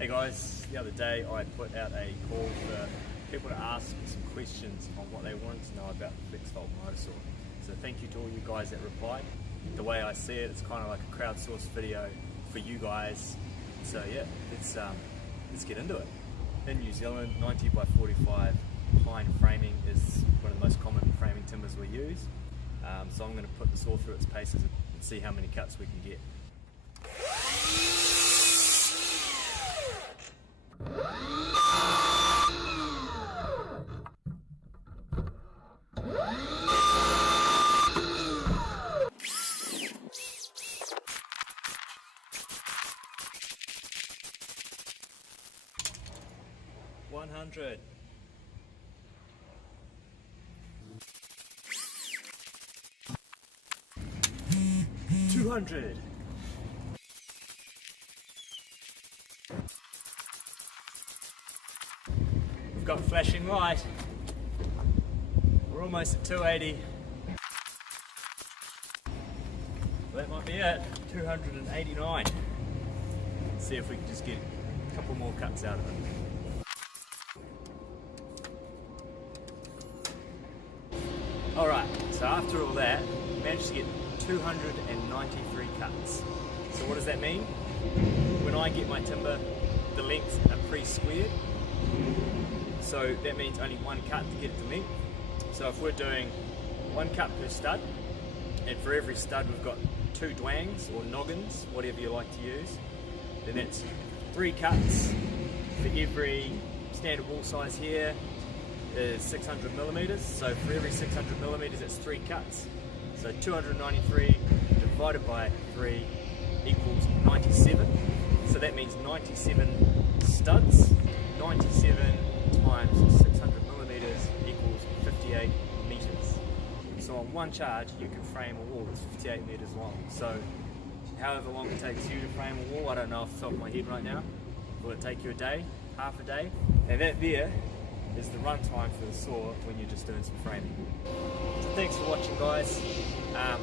Hey guys, the other day I put out a call for people to ask some questions on what they wanted to know about the Flexvolt motor saw. So thank you to all you guys that replied. The way I see it, it's kind of like a crowdsourced video for you guys. So yeah, let's get into it. In New Zealand, 90 by 45 pine framing is one of the most common framing timbers we use. So I'm going to put the saw through its paces and see how many cuts we can get. One hundred. 200. We've got flashing light. We're almost at 280. Well, that might be it. 289. Let's see if we can just get a couple more cuts out of it. Alright, so after all that, we managed to get 293 cuts. So what does that mean? When I get my timber, the lengths are pre-squared. So that means only one cut to get it to length. So if we're doing one cut per stud, and for every stud we've got two dwangs or noggins, whatever you like to use, then that's 3 cuts for every standard wall size here is 600 millimeters. So for every 600 millimeters, it's 3 cuts. So 293 divided by 3 equals 97. So that means 97 studs. 97 times 600 millimeters equals 58 meters. So on one charge, you can frame a wall that's 58 meters long. So however long it takes you to frame a wall, I don't know off the top of my head right now. Will it take you a day, half a day? And that there is the runtime for the saw when you're just doing some framing. So thanks for watching, guys.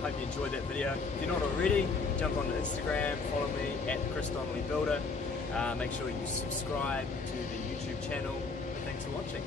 Hope you enjoyed that video. If you're not already, jump onto Instagram, follow me at Chris Donnelly Builder. Make sure you subscribe to the YouTube channel. Thanks for watching.